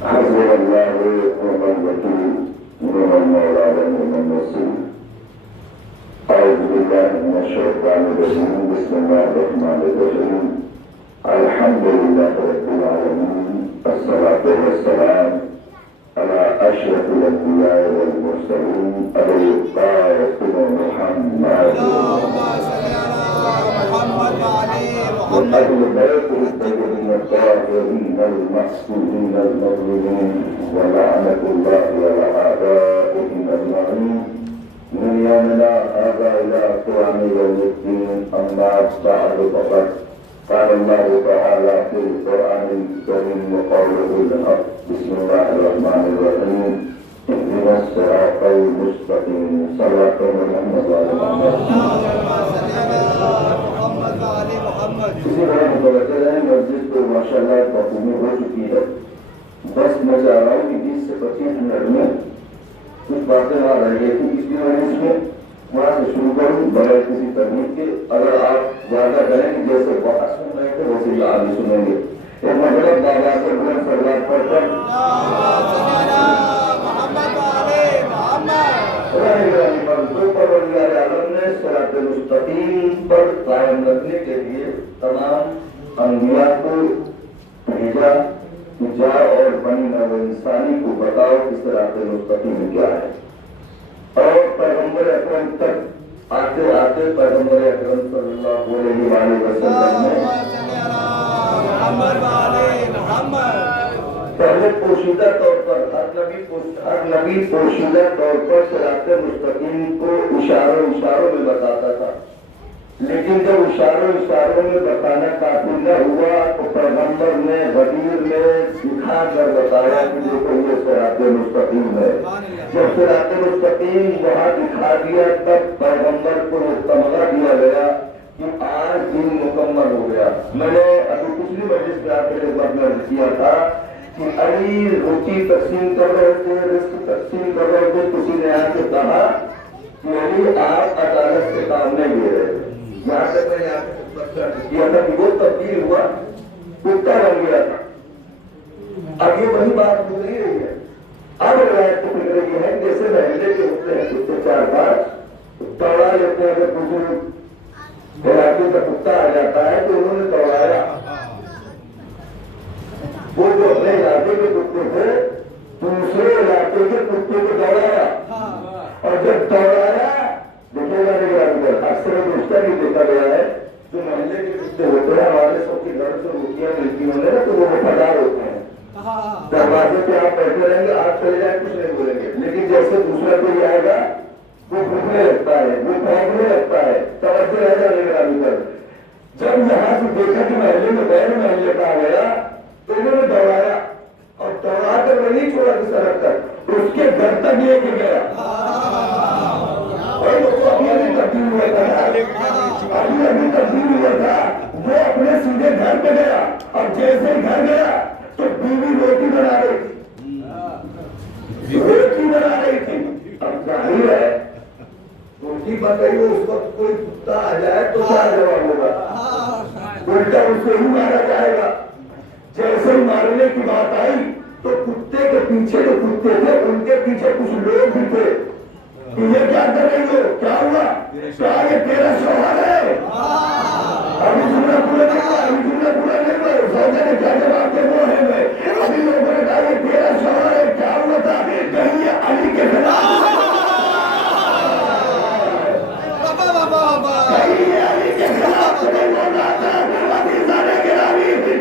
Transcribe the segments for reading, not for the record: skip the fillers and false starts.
حسبنا الله ونعم الوكيل نعم المولى ونعم النصير. أعوذ بالله من الشيطان الرجيم بسم الله الرحمن الرحيم. الحمد لله رب العالمين الصلاة والسلام على أشرف الأنبياء والمرسلين أبي القاسم محمد وأهل بيته الطيبين الطاهرين المحسوبين المظلومين ولعنة الله على أعدائهم أجمعين من يومنا هذا إلى قيام يوم الدين. أما بعد فقد قال الله تعالى في القرآن الكريم وقوله الحق. بسم الله الرحمن الرحيم. اهدنا الصراط المستقيم صراط محمد وعلى اسی طرح متوجہ رہیں مسجد تو ماشاء اللہ تکمیل ہو چکی ہے. بس میں چاہ رہا ہوں کہ 20 سے 25 منٹ میں کچھ باتیں آ رہی ہے اس کی وجہ سے وہاں سے شروع کروں بغیر کسی ترغیب کے. اگر آپ زیادہ کریں کہ جیسے بات سن رہے تھے ویسے ہی آپ بھی سنیں گے. ایک مطلب بابا سے بلند سرگار پڑھ کر پروردگار عالم نے صراط مستقیم پر قائم رکھنے کے لیے تمام انبیاء کو بھیجا کہ جاؤ اور بنی نوع انسانی کو بتاؤ کہ صراط مستقیم کیا ہے. اور پیغمبر اکرم تک آتے آتے پیغمبر اکرم صلی اللہ علیہ وسلم نے پہلے پوشیدہ طور پر ہر نبی پوشیدہ طور پر صراط مستقیم کو اشاروں میں بتاتا تھا. لیکن جب اشاروں میں بتانا کافی نہ ہوا تو پیغمبر نے غدیر میں دکھا کر بتایا کہ دیکھو یہ صراط مستقیم ہے. جب صراط مستقیم وہاں دکھا دیا تب پیغمبر کو یہ تمغہ دیا گیا کہ آج دن مکمل ہو گیا. میں نے ابھی پچھلی مجلس میں آپ کے لیے عرض کیا تھا کہ علی روٹی تقسیم کر رہے تھے, رزق تقسیم کر رہے تھے. کسی نے آ کے کہا کہ علی آپ عدالت سے کام نہیں لے رہے. یہاں تک میں نے کیا تھا کہ وہ تبدیل ہوا, کتا بن گیا تھا. اب یہ وہی بات ہو نہیں رہی ہے. اب روایت کی فکر یہ ہے جیسے محلے کے ہوتے ہیں کتے 4-5 دوڑا لیتے ہیں. اگر بزرگ علاقے کا کتا آ جاتا ہے تو انہوں نے دوڑایا. وہ جو اپنے علاقے کے کتے تھے دوسرے علاقے کے کتے کو دوڑایا. اور جب دوڑایا دیکھے گا اکثر دوسرا بھی دیکھا گیا ہے جو محلے کے کتے ہوتے ہیں ہمارے سب کے گھر سے روٹیاں ملتی ہوں گے نا تو وہ وفادار ہوتے ہیں. دروازے پہ آپ بیٹھے رہیں گے, آپ چلے جائیں کچھ نہیں بولیں گے. لیکن جیسے دوسرا کوئی آئے گا وہ بھوکنے لگتا ہے, وہ پھینکنے لگتا ہے, توجہ رہ جائے نگرانی پر. جب یہاں سے دیکھا کہ محلے میں غیر محلے کا آ گیا تو انہوں نے دوڑایا اور دوڑا کر وہ نہیں چھوڑا کس طرح تک اس کے گھر تک لے کے گیا. اور وہ ابھی تبدیل ہوا تھا, ابھی تبدیل ہوا تھا. وہ اپنے سیدھے گھر پہ گیا اور جیسے گھر گیا تو بیوی روٹی بنا رہی تھی. اب ظاہر ہے روٹی بن رہی ہو اس وقت کوئی کتا آ جائے تو کیا جواب ہوگا؟ الٹا اسے ہی مارا جائے گا. جیسے ہی مارنے کی بات آئی تو کتے کے پیچھے جو کتے تھے ان کے پیچھے کچھ لوگ بھی تھے کہ یہ کیا کر رہی ہو, کیا ہوا, کیا یہ تیرا شوہر ہے؟ ابھی جملہ پورا نہیں ہوا, سوچے نے کیا جواب دے وہ ہے میں. ابھی لوگوں نے کہا یہ تیرا شوہر ہے, کیا ہوا تھا, کہیں یہ علی کے خلاف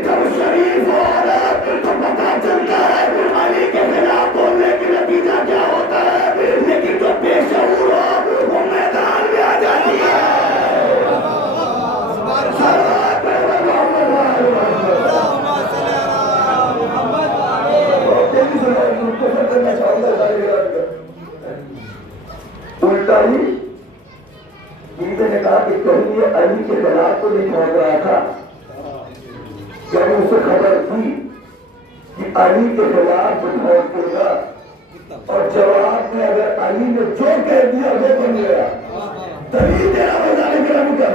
جب شریف ہو تو پتا چلتا ہے علی کے خلاف بولنے کے نتیجہ کیا ہوتا ہے. لیکن جو بے شعور ہو وہ میدان میں آ جاتی ہے. الٹا ہی بیوی نے کہا کہ کہیں یہ علی کے خلاف تو نہیں پہنچ رہا تھا. جب اسے خبر تھی کہ علی کے خلاف پہنچے گا اور جواب میں اگر علی نے جو کہہ دیا وہ بن گیا. دلیل تیرا بتانے کے لیے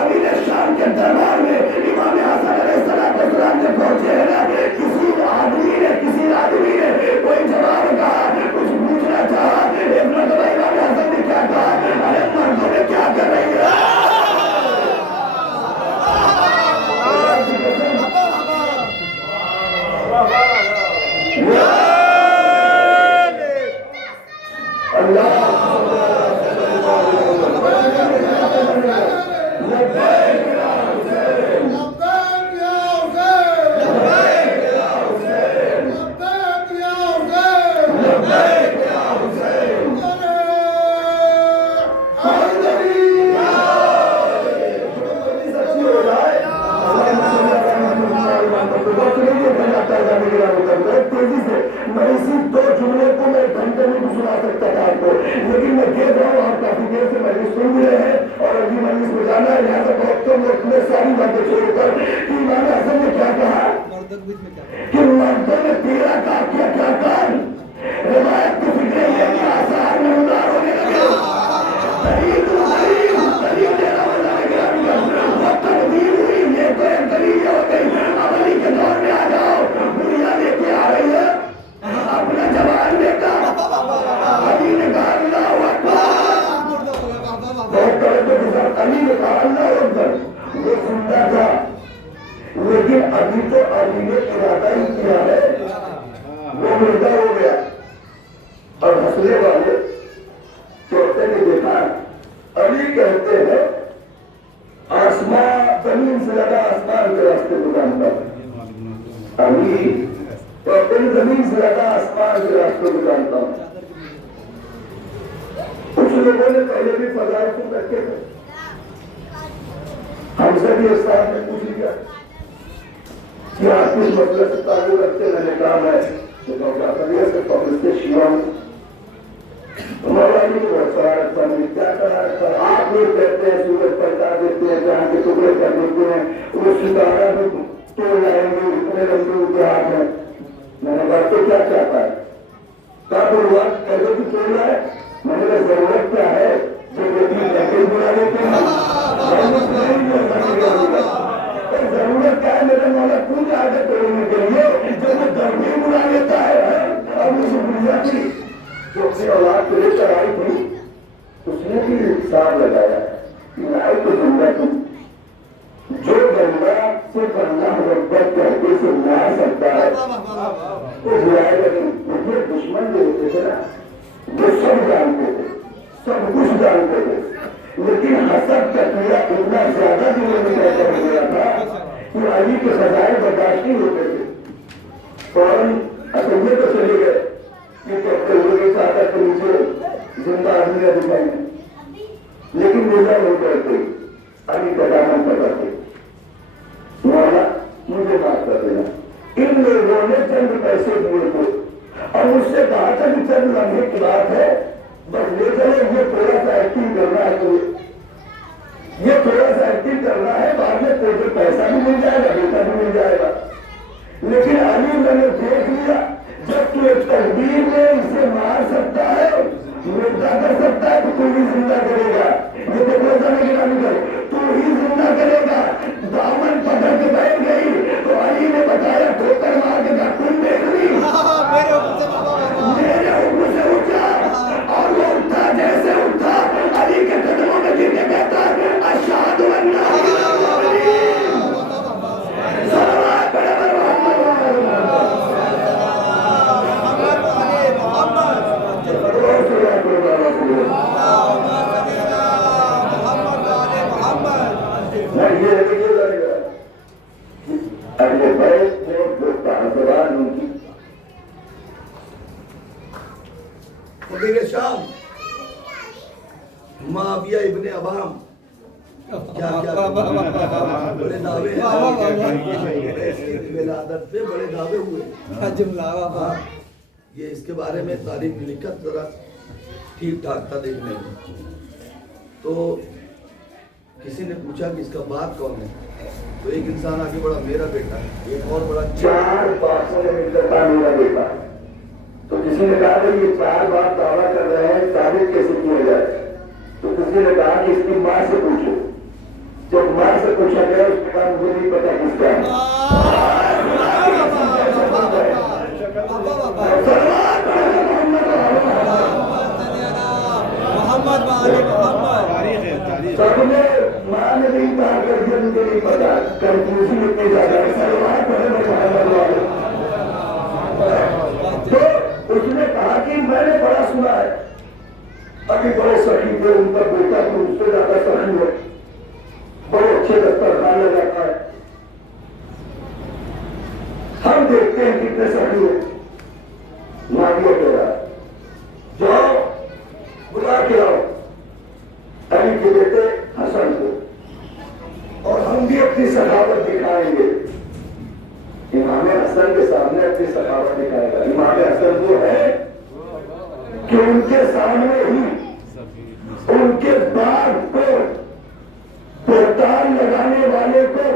علی نے شام کے دربار میں امام حسن علیہ السلام نے پہنچے ہیں نا, کسی آدمی نے لیکن میں دیکھ رہا ہوں آپ کافی دیر سے مجلس سن بھی رہے ہیں اور ابھی مجلس میں جانا ہے، لہٰذا بہت کم وقت میں ساری باتیں چھوڑ کر کہ امام اعظم نے کیا کہا کہ مردوں نے تیرا کہا کیا کیا کام روایت کی فکر یہ کہ آثار میں ادار ہونے لگے تبدیل ہوئی، یہ تو ایک دلیل ہو گئی، اب علی کے دور میں آ جاؤ، دنیا لے کے آ رہی ہے اپنا جوان بیٹا، علی نے کہا اللہ اکبر، بہت توجہ کے ساتھ علی نے کہا اللہ اکبر، وہ زندہ تھا لیکن ابھی تو علی نے ارادہ ہی کیا ہے، وہ مردہ ہو گیا اور ہنسنے والے چوتھے نے دیکھا، علی کہتے ہیں آسمان زمین سے لگا آسمان کے راستے کو جانتا ہوں، علی کہتے ہیں زمین سے لگا آسمان کے راستے کو جانتا ہوں۔ کچھ لوگوں نے پہلے بھی فضائل کو رکھے تھے، ہم سے بھی استاد نے پوچھ لیا کہ آپ کس مسئلے سے تعلق رکھتے، میں نے کہا میں شیعہ ہوں، مولا جی کو بہت سارا رکھتا نہیں، کیا کرا رکھتا، آپ لوگ کہتے ہیں سورج پلٹا دیتے ہیں، جہاں کے ٹکڑے کر دیتے ہیں، وہ ستارہ بھی توڑ لائیں گے، اتنے لمبے کے ہاتھ ہیں، میں نے کہا تو کیا چاہتا ہے، کہا تو وقت کیسے بھی توڑ رہا ہے، میں نے کہا ضرورت کیا ہے جو بیٹی پیکیج بنا لیتے ہیں، ضرورت کیا ہے میرے مولا خود آگے توڑنے کے لیے جو وہ درمی بنا لیتا ہے، اب اسے بنیا کی جو اپنی اولاد کو لے کر آئی تھی اس نے بھی حساب لگایا کہ آئی تو زندہ تھی، جو بندہ صرف اللہ محبت کہتے سے مار سکتا ہے وہ جائے گا نہیں۔ مجھے دشمن جو ہوتے تھے نا وہ سب جانتے تھے، سب کچھ جانتے تھے، لیکن حسد کا کیڑا اتنا زیادہ دنوں میں پیدا ہو گیا تھا کہ علی کے خزائن برداشت نہیں ہوتے تھے، فوراً اکیلے تو چلے گئے کہ کہتے ہوئے کہ چاہتا کہ مجھے زندہ آدمی نہ دکھائیں، لیکن مرزا نہیں کرتے، علی کا دامن پکڑتے، مولا مجھے معاف کر دینا، ان لوگوں نے چند پیسے دیے تھے اور مجھ سے کہا تھا کہ چند لمحے کی بات ہے، بس لے چلے، یہ تھوڑا سا ایکٹنگ کرنا ہے، تو یہ تھوڑا سا ایکٹنگ کرنا ہے، بعد میں کوئی پیسہ بھی مل جائے گا، بیٹا بھی مل جائے گا، لیکن علی میں نے دیکھ لیا جب تو ایک تقدیر میں اسے مار سکتا ہے، مردہ کر سکتا ہے تو تو ہی زندہ کرے گا، یہ دیکھو سمجھ گرانی کر تو ہی زندہ کرے گا، دامن پکڑ کے بیٹھ گئی تو علی نے بتایا ٹھوکر مار کے کہا تم دیکھ لی، میرے حکم سے اٹھا اور وہ اٹھا، جیسے اٹھا علی کے قدموں میں گر کے کہتا ہے اشہد ان لا الہ الا اللہ، صلوات پڑھے شام معاویہ ابن عوام کیا بڑے دعوے ہیں، ولادت پہ بڑے دعوے ہوئے، یہ اس کے بارے میں تاریخ لکھا ذرا ٹھیک ٹھاک تھا دیکھنے میں، تو کسی نے پوچھا کہ اس کا باپ کون ہے، تو ایک انسان آگے بڑھا میرا بیٹا ہے، ایک اور بڑا چار باپوں نے مل کر میرا بیٹا، تو کسی نے کہا کہ یہ چار باپ دعویٰ کر رہے ہیں ثابت کیسے کیا جائے، تو کسی نے کہا کہ اس کی ماں سے پوچھو، جب ماں سے پوچھا گیا اس نے کہا مجھے نہیں پتا کس کا سب نے ماں نے نہیں کہا کہ مجھے نہیں پتا، کنفیوژن اتنی زیادہ ہے، سلوات پڑھے محمد والے سنا ہے ابھی بڑے سخی تھے ان کا بیٹا بھی اس سے زیادہ سخی ہے بڑے اچھے دسترخوان لگاتا ہے ہم دیکھتے ہیں کتنے سخی ہے ماویہ کہہ رہا ہے جاؤ بلا کے آؤ علی کے بیٹے حسن کو اور ہم بھی اپنی سخاوت دکھائیں گے امام حسن کے سامنے اپنی سخاوت دکھائے گا امام حسن وہ ہے کہ ان کے سامنے ہی ان کے باغ کو بہتان لگانے والے کو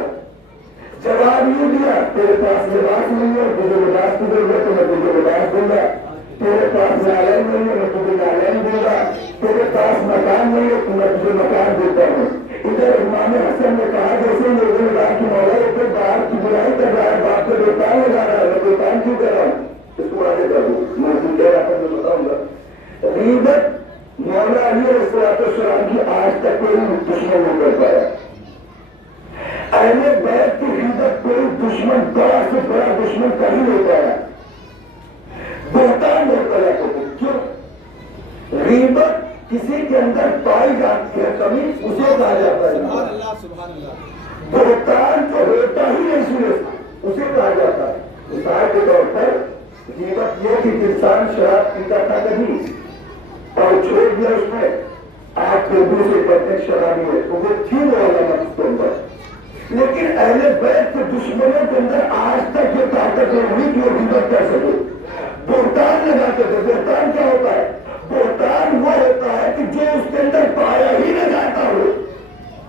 جواب یوں دیا تیرے پاس لباس نہیں ہے تجھے لباس کی ضرورت ہے میں تجھے لباس دوں گا تیرے پاس نالین نہیں ہے میں تجھے نالین دوں گا تیرے پاس مکان نہیں ہے تو میں تجھے مکان دیتا ہوں ادھر امام حسن نے کہا جیسے میرے اللہ کی مولا ایک باہر کی برائی کر رہا ہے باپ کو بہتان لگا رہا ہے میں بہتان کیوں کر رہا ہوں اس کو آگے کر دوں میں کہہ رہا تھا میں بتاؤں گا غیبت مولا علی علیہ السلام کی آج تک کوئی دشمن نہیں کر پایا اہل بیت کی غیبت کوئی دشمن بڑا سے بڑا دشمن کبھی نہیں پایا بہتان نہیں پایا کیوں غیبت کسی کے اندر پائی جاتی ہے کمی اسے کہا جاتا ہے بہتان تو ہوتا ہی نہیں سنے اسے کہا جاتا ہے مثال کے طور پر غیبت یہ کہ انسان شراب پیتا تھا کبھی اور چھوڑ دیا اس نے آپ کے دوسرے پڑھتے شرابی ہے تو وہ تھی وہ علامت اس کے اندر لیکن اہل بیت کے دشمنوں کے اندر آج تک یہ طاقت نہیں ہوئی کہ وہ غیبت کر سکے بہتان لگاتے تھے بہتان کیا ہوتا ہے بہتان وہ ہوتا ہے کہ جو اس کے اندر پایا ہی نہ جاتا ہو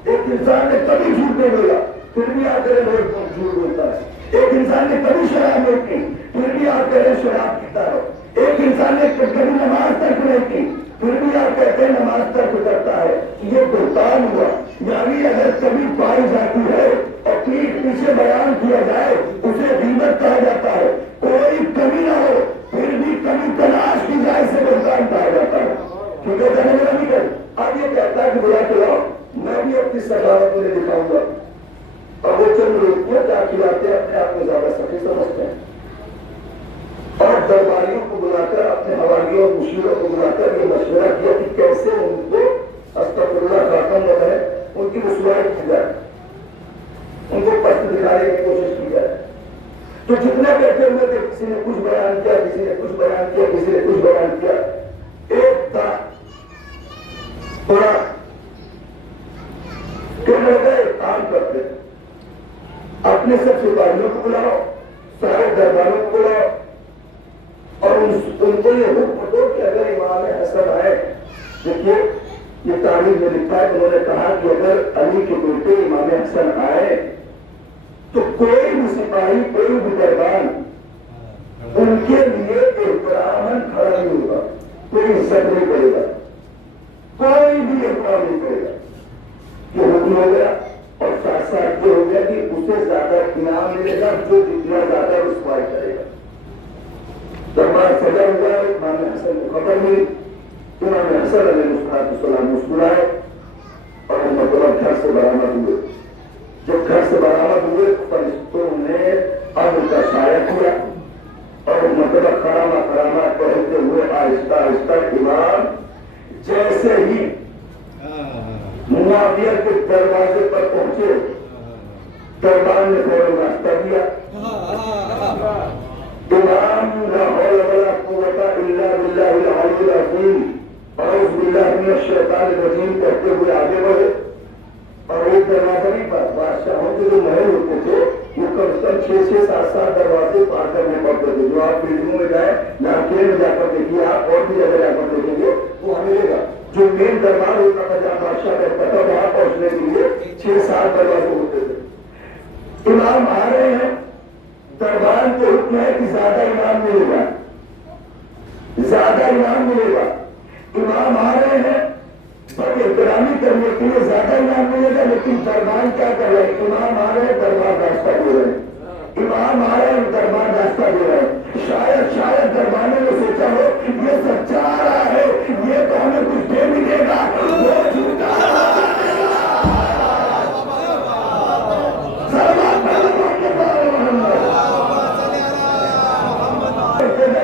ایک انسان نے کبھی جھوٹ نہیں بولا پھر بھی آ کر جھوٹ بولتا ہے ایک انسان نے کبھی شراب نہیں کی پھر بھی آپ کہہ رہے شراب پیتا ہے ایک انسان نے کبھی نماز ترک نہیں کی پھر بھی آپ کہتے ہیں نماز ترک کرتا ہے یہ بہتان ہوا یعنی اگر کبھی پائی جاتی ہے اور پیٹ پیچھے بیان کیا جائے اسے غیبت کہا جاتا ہے کوئی کمی نہ ہو پھر بھی کمی تلاش کی جائے اسے بہتان کہا جاتا ہے کیونکہ جانے میرا نہیں کر اب یہ کہتا ہے کہ بلا کے لاؤ میں بھی اپنی سخاوت میں دکھاؤں گا اور وہ چند روپیاں کیا کھلاتے ہیں اپنے آپ کو زیادہ سخی سمجھتے ہیں اور درباریوں کو بلا کر اپنے حوالیوں اور مشیروں کو بلا کر یہ مشورہ کیا کہ کیسے ان کو استغفر اللہ خاتم جو ہے ان کی رسوائی کی جائے ان کو پست دکھانے کی کوشش کی جائے تو جتنے بیٹھے ہوئے تھے کسی نے کچھ بیان کیا کسی نے کچھ بیان کیا کسی نے کچھ بیان کیا ایک تھا تھوڑا کہنے لگا ایک کام کرتے اپنے سب سپاہیوں کو بلاؤ سارے درباروں کو بلاؤ اور ان کو یہ حکم دو کہ اگر امام حسن آئے دیکھیے یہ تاریخ میں لکھا ہے انہوں نے کہا کہ اگر علی کے بیٹے امام حسن آئے تو کوئی بھی سپاہی کوئی بھی دربان ان کے لیے احترام کھڑا نہیں ہوگا کوئی عزت نہیں کرے گا کوئی بھی احترام نہیں کرے گا یہ حکم ہو گیا اور ساتھ ساتھ یہ ہو گیا کہ اسے زیادہ انعام ملے گا جو جتنا زیادہ رسوائی کرے گا دربار سجا ہوا ہے امام حسن کو خبر ملی امام حسن علیہ السلام مسکرائے اور مطلب گھر سے برآمد ہوئے جب گھر سے برآمد ہوئے تو فرشتوں نے اب ان کا سایہ کیا اور مطلب کراما کہتے ہوئے آہستہ آہستہ امام جیسے ہی معاویہ کے دروازے پر پہنچے دربار نے فوراً راستہ دیا امام لا حول ولا قوت الا باللہ العلی العظیم اعوذ باللہ من الشیطان الرجیم کہتے ہوئے آگے بڑھے اور ایک دروازہ نہیں پر بادشاہوں کے جو محل ہوتے تھے وہ کم سے کم 6-7 دروازے پار کرنے پڑتے تھے جو آپ بلڈنگوں میں جائیں لال قلعے میں جا کر دیکھیے آپ اور بھی جگہ جا کر دیکھیں گے وہ ہمیں ملے گا جو مین دربار ہوتا تھا جہاں بادشاہ رہتا تھا وہاں پہنچنے کے لیے 6-7 دروازے ہوتے تھے امام آ رہے ہیں دربار کو حکم ہے کہ زیادہ انعام ملے گا زیادہ انعام ملے گا امام آ رہے ہیں بڑی احترامی کرنے کے لیے زیادہ انعام ملے گا لیکن دربار کیا کر رہے ہیں امام آ رہے ہیں دربار راستہ دے رہے ہیں امام آ رہے ہیں دربار راستہ دے رہے ہیں شاید دربانے نے سوچا ہو یہ سچا آ رہا ہے یہ تو ہمیں کچھ دے ملے گا وہ جھوٹا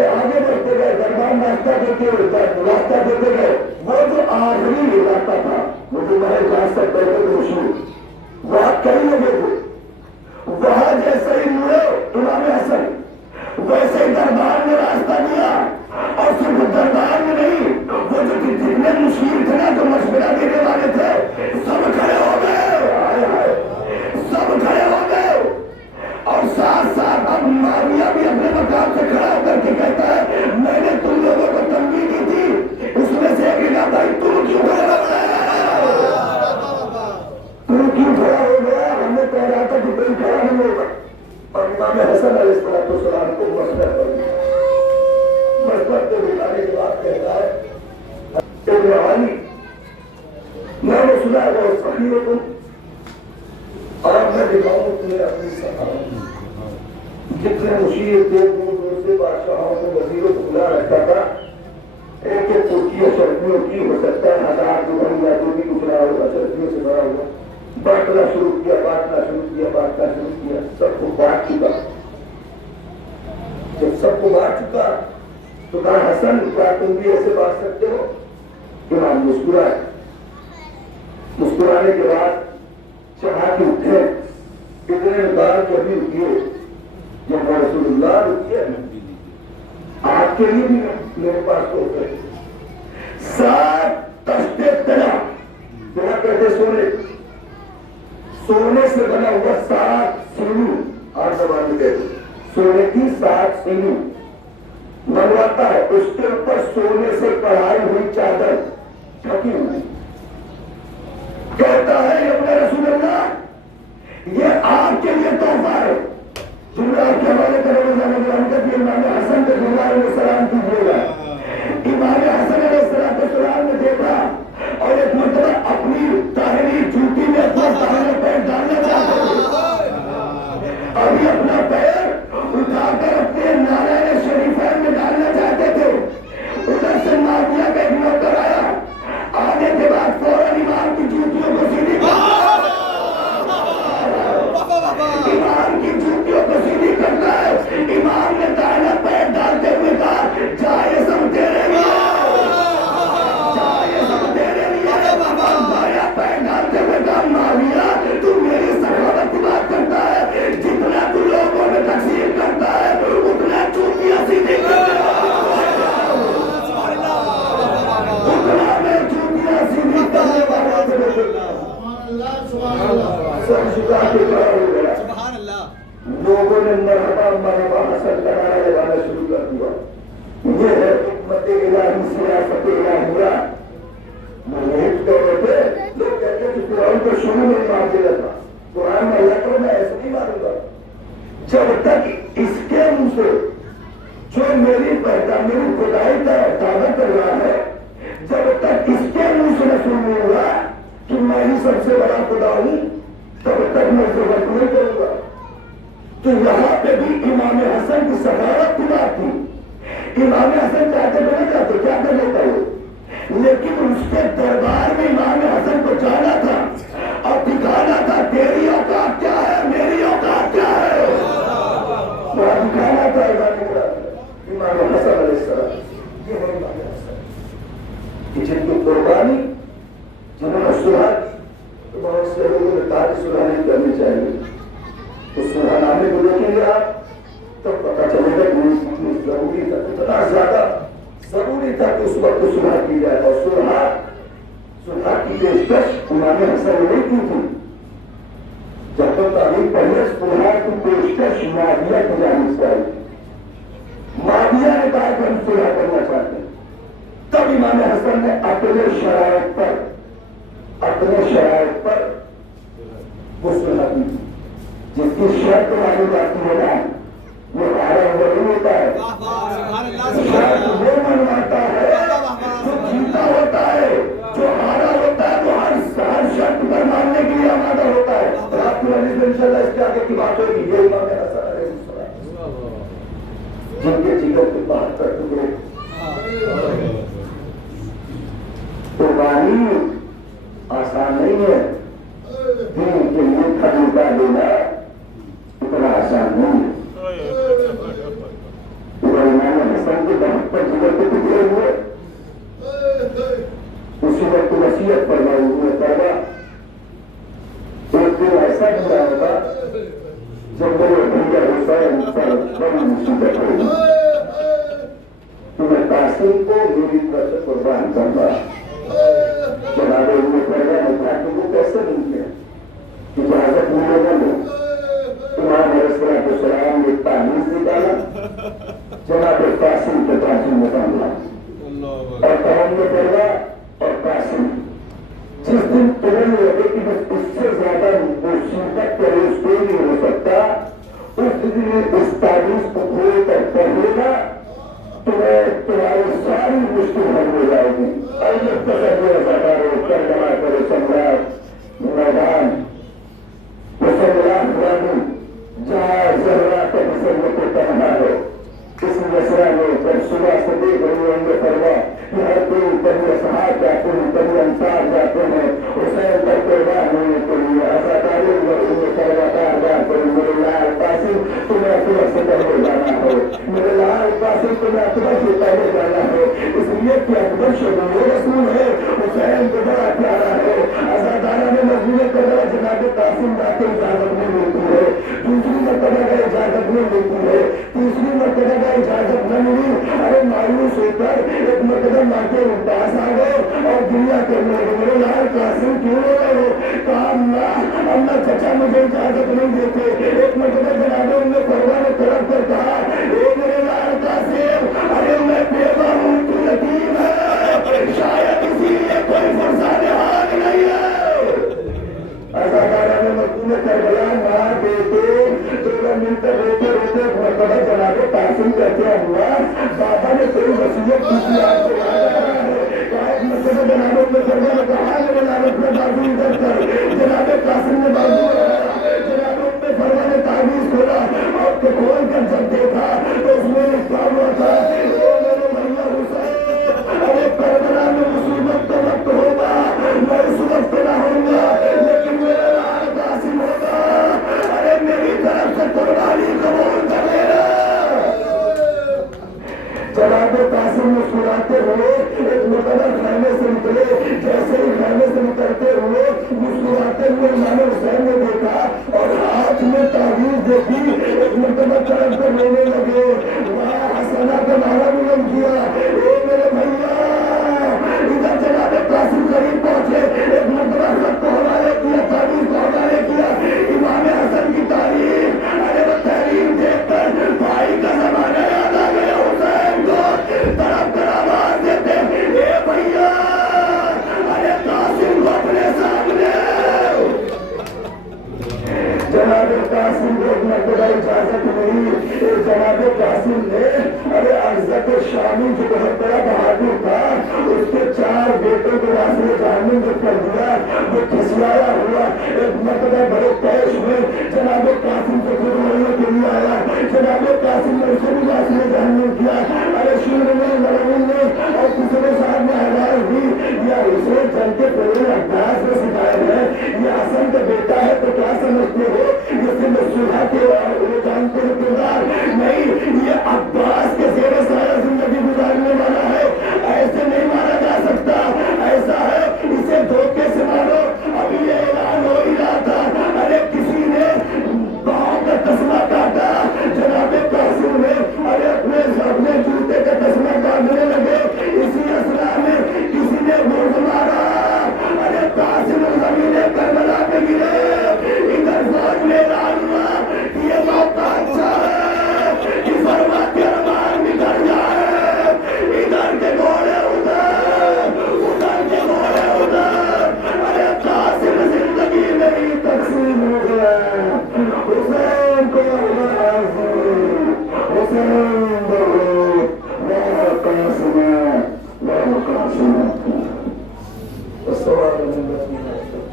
آگے بڑھتے گئے دربار راستہ دیتے ہوئے راستہ دیتے گئے. وہ جو آخری علاقہ تھا وہ جو میں جہاں سے بیٹھے تھے مشہور وہاں کئی لگے تھے. وہاں جیسے ہی مڑے امام حسن ویسے ہی دربار میں راستہ دیا. اور صرف دربار میں نہیں, وہ جو جتنے مشیر تھے نا, جو مشورہ دینے والے تھے, سب کھڑے ہو گئے. سب کھڑے ہو گئے. اور ساتھ ساتھ اب معاویہ بھی اپنے مقام سے کھڑا ہو کر کے کہتا ہے میں نے تم لوگوں کو تنبیہ کی تھی. اس میں سے ایک کہا بھائی تم کیوں کھڑے ہو گئے, تم کیوں کھڑا ہو گیا, ہم نے کہہ رہا تھا کہ کوئی کھڑا نہیں ہوگا. اور امام حسن علیہ السلام کو مسئلہ کر دیا. مسئلہ کو بتانے کے بعد کہتا ہے ابن علی میں نے سنا ہے وہ سخی ہو تم, اور میں دکھاؤں تمہیں اپنی سخاوت. جتنے مشیر تھے دور دور سے بادشاہوں کو وزیروں کو بلا رکھا تھا. ایک ایک ترکی اشرفیوں کی ہو سکتا ہے 1000 دبئی یا جو بھی کچھ رہا ہوگا اشرفیوں سے بڑا ہوگا. بانٹنا شروع کیا, بانٹنا شروع کیا, بانٹنا شروع کیا. سب کو بانٹ چکا. جب سب کو بانٹ چکا تو کہا حسن کیا تم بھی ایسے بانٹ سکتے ہو. امام مسکرائے. مسکرانے کے بعد چڑھا کے اٹھے. اتنے بار کبھی رکیے جب رسول اللہ رکیے آپ کے لیے بھی میرے پاس تو ہوتے 7 تشتے تلا کہتے سونے سے بنا ہوا 7 سینو. آج زبان میں کہتے سونے کی 7 سینو بنواتا ہے. اس کے اوپر سونے سے کڑھائی ہوئی چادر ڈھکی ہوئی. کہتا ہے یہ اپنے رسول اللہ یہ آپ کے لیے تحفہ ہے. جملہ آپ کے حوالے کرے امام حسن کے جملہ علیہ السلام کیجیے گا. امام حسن علیہ السلام نے دیکھا اور ایک مرتبہ اپنی طاہری جوتی میں اپنا داہنا پیر ڈالنا چاہتے تھے. ابھی اپنا پیر اٹھا کر اپنے نارائن شریفین میں ڈالنا چاہتے تھے. ادھر سے معاویہ کا ایک نوکر آیا. آنے کے بعد فوراً امام کی جوتیوں کو سیدھی امام کی جوتیوں کو سیدھی کرتا ہے. امام نے داہنا پیر ڈالتے ہوئے کہا جائے سب تیرے لیے, جائے سب تیرے لیے. بایاں پیر ڈالتے ہوئے کہا معاویہ تو میری سخاوت کی بات کرتا ہے, جتنا تو لوگوں میں تقسیم کرتا ہے اتنا جوتیاں سیدھی کرتا ہے. اتنا میں جوتیاں سیدھی کرنے والا سب جھکا کے کھڑا ہو گیا. لوگوں نے مرحبا مرحبا حسن کا نعرہ لگانا شروع کر دیا. یہ ہے حکمت الہی سیاست الہیہ. ملحد کہہ رہے تھے, لوگ کہتے ہیں کہ فرعون کو شروع میں مار دیا تھا. قرآن میں اللہ کو میں ایسے نہیں ماروں گا جب تک اس کے منہ سے جو میری پہچان میری خدائی کا دعویٰ کر رہا ہے, جب تک اس کے منہ سے نہ سن نہیں ہوا کہ میں ہی سب سے بڑا خدا ہوں, تب تک میں ضرورت نہیں کروں گا. تو یہاں پہ بھی امام حسن کی سخاوت کی بات تھی. امام حسن چاہتے تو نہیں چاہتے, کیا کر لیتا وہ, لیکن اس کے دربار میں امام حسن کو جانا تھا اور دکھانا تھا تیری اوقات کیا ہے, میری اوقات کیا ہے. وہ دکھانا تھا امام حسن علیہ السلام. یہ ہے امام حسن کہ جن کی قربانی جنہوں نے سلح کی. تو بہت سے لوگوں نے کہا کہ سلح نہیں کرنی چاہیے. تو سلح نامے کو دیکھیں گے آپ تو پتا چلے گا کہ کتنی ضروری تھا, اتنا زیادہ ضروری تھا کہ اس وقت سلح کی جائے. اور سلح کی پیشکش امام حسن نے نہیں کی تھی. جب تو تعلیم پہلے سلح کی پیشکش معاویہ کی جانب سے آئی. معاویہ نے کہا کہ ہم سلح کرنا چاہتے ہیں. تب امام حسن نے اپنے شرائط پر وہ سلح کی جس کی شرط مانی جاتی ہے نا, وہ ہارا ہوا نہیں ہوتا ہے. شرط وہ منواتا ہے جو جیتا ہوتا ہے, جو ہارا ہوتا ہے وہ ہر شرط پر ماننے کے لیے آمادہ ہوتا ہے. اور آپ کو انشاءاللہ اس کے آگے کی بات ہوگی. یہ امام حسن علیہ السلام جن کے جگر کے 72 ٹکڑے. قربانی آسان نہیں ہے, دین کے لیے خلیفہ لینا اتنا آسان نہیں ہے. امام حسن کے 72 جگر کے ٹکڑے ہوئے حسین پر بڑی مصیبت ہوئی. تمہیں قاسم کو میری طرف سے قربان کرنا. جناب ابن فرما نے کہا کہ وہ کیسے ممکن ہے؟ اجازت ملے گا نہیں. امام علیہ السلام نے تعویذ نکالا, جناب قاسم کے بازو میں باندھا اور محمد فرما اور قاسم جس دن تمہیں لگے کہ بس اس سے زیادہ مصیبت کا روز کوئی نہیں ہو سکتا, اس دن اس تعویذ کو کھول کر پڑھے گا, تمہیں تمہاری ساری مشکل حل ہو جائے گی. کربلا کرے سمراٹ میدان مسلمان جہاں ذرا کا مسلم کو کرنا ہے. اس مسئلہ میں جب صبح سے دیکھ رہی ہوں گے فرما کہ ہر کوئی کبھی صحاب جاتے ہیں, کبھی انصار جاتے ہیں حسین پر قربان ہونے کے لیے. ایسا تعلیم کرواتار جاتے ہیں. میرے لال قاسم تمہیں اکبر سے پہلے جانا ہو, میرے لال قاسم تمہیں اکبر سے پہلے جانا ہو, اس لیے کہ اکبر شبیر رسول ہے, حسین کو بڑا پیارا ہے. آزادانہ میں مجبور کرنا جناب قاسم جا کے اجازت نہیں ملتی ہے, دوسری مرتبہ کا اجازت نہیں ملتی ہے, تیسری مرتبہ کا اجازت نہ ملی. ارے مایوس ہو کر ایک مرتبہ ماں کے پاس آ گئے اور دنیا کرنے لگے, میرے لال قاسم کیوں ہو رہے ہو؟ کہا اللہ چچا مجھے اجازت نہیں دیتے. ایک مرتبہ جناب نے فرما نے طرف کر کہا اے میرے لال قاسم, ارے میں بیوہ ہوں, تو یتیم ہے, شاید اسی لیے کوئی فرزان حال نہیں ہے. ازادارہ نے مدینہ کربلا ماں بیٹے دونوں مل کر روتے روتے مرتبہ جناب قاسم کہتے ہیں اللہ بابا نے کوئی وصیت کی تھی آپ کو یاد آ رہا ہے. ایک مرتبہ جناب نے فرما نے کہا میرے لال اپنے بازو ادھر کر. جناب قاسم نے بازو لگایا, جناب نے فرما نے تعویذ کھولا اور کھول کر جب دیکھا تو اس میں لکھا ہوا تھا اے میرے بھیا حسین, ارے کربلا میں مصیبت کا وقت ہوگا, میں اس وقت نہ ہوں گا لیکن میرا لال قاسم ہوگا. ارے میری طرف سے قربانی قبول کر لینا. جناب قاسم مسکراتے ہوئے ایک مرتبہ خیمے سے نکلے. جیسے ہی خیمے سے نکلتے ہوئے مسکراتے ہوئے امام حسین نے دیکھا اور ہاتھ میں تعویذ دیکھی, ایک مرتبہ طرف کر لینے لگے. وہاں حسنہ کا نعرہ بلند کیا اے میرے بھیا. ادھر جناب قاسم قریب پہنچے, ایک مرتبہ خط کو حوالے کیا, تعویذ کو حوالے کیا, امام حسن کی تعریف. ارے وہ تحریر دیکھ کر بھائی کا زمانہ یاد آ گیا. حسین کو طرف کر آواز دیتے اے بھیا, ارے قاسم کو اپنے سامنے. جناب قاسم کو ایک مرتبہ اجازت نہیں. جناب قاسم نے ارے عزت شامی جو بہت بڑا بہادر تھا, اس کے 4 بیٹوں کو واسطے جہنم میں کر دیا, وہ کھسیایا ہوا. ایک مرتبہ بڑے پیش میں جناب قاسم کو خود ملنے کے لیے آیا. جناب قاسم نے اسے بھی واسطے جہنم کیا. ارے شیر میں مرمون نے اور دوسرے صاحب نے حیران ہوئی, یا اسے جنگ کے پہلے عباس میں سکھایا ہے, یہ حسن کا بیٹا ہے تو کیا سمجھتے ہو یہ سے مسلحہ کے وہ جانتے ہیں کردار نہیں, یہ عباس کے زیر سایہ زندگی گزارنے والا ہے. ایسے نہیں مانا جا سکتا, ایسا ہے اسے دھوکے سے مارو. ابھی یہ اعلان ہو ہی رہا تھا, ارے کسی نے پاؤں کا تسمہ کاٹا. جناب قاسم نے ارے اپنے جوتے کا تسمہ کاٹنے لگے. اسی اثنا میں کسی نے گرد مارا. ارے قاسم زمین کربلا پہ گرے. ادھر فوج میں اعلان ہوا کہ یہ موقع اچھا ہے کہ فرما کے ارمان بگڑ جائے. ادھر کے گھوڑے ادھر, ادھر کے گھوڑے ادھر. ارے قاسم زندگی میں ہی تقسیم ہو گیا. حسین کو حسین بولو قاسم قاسم. السلام علیکم.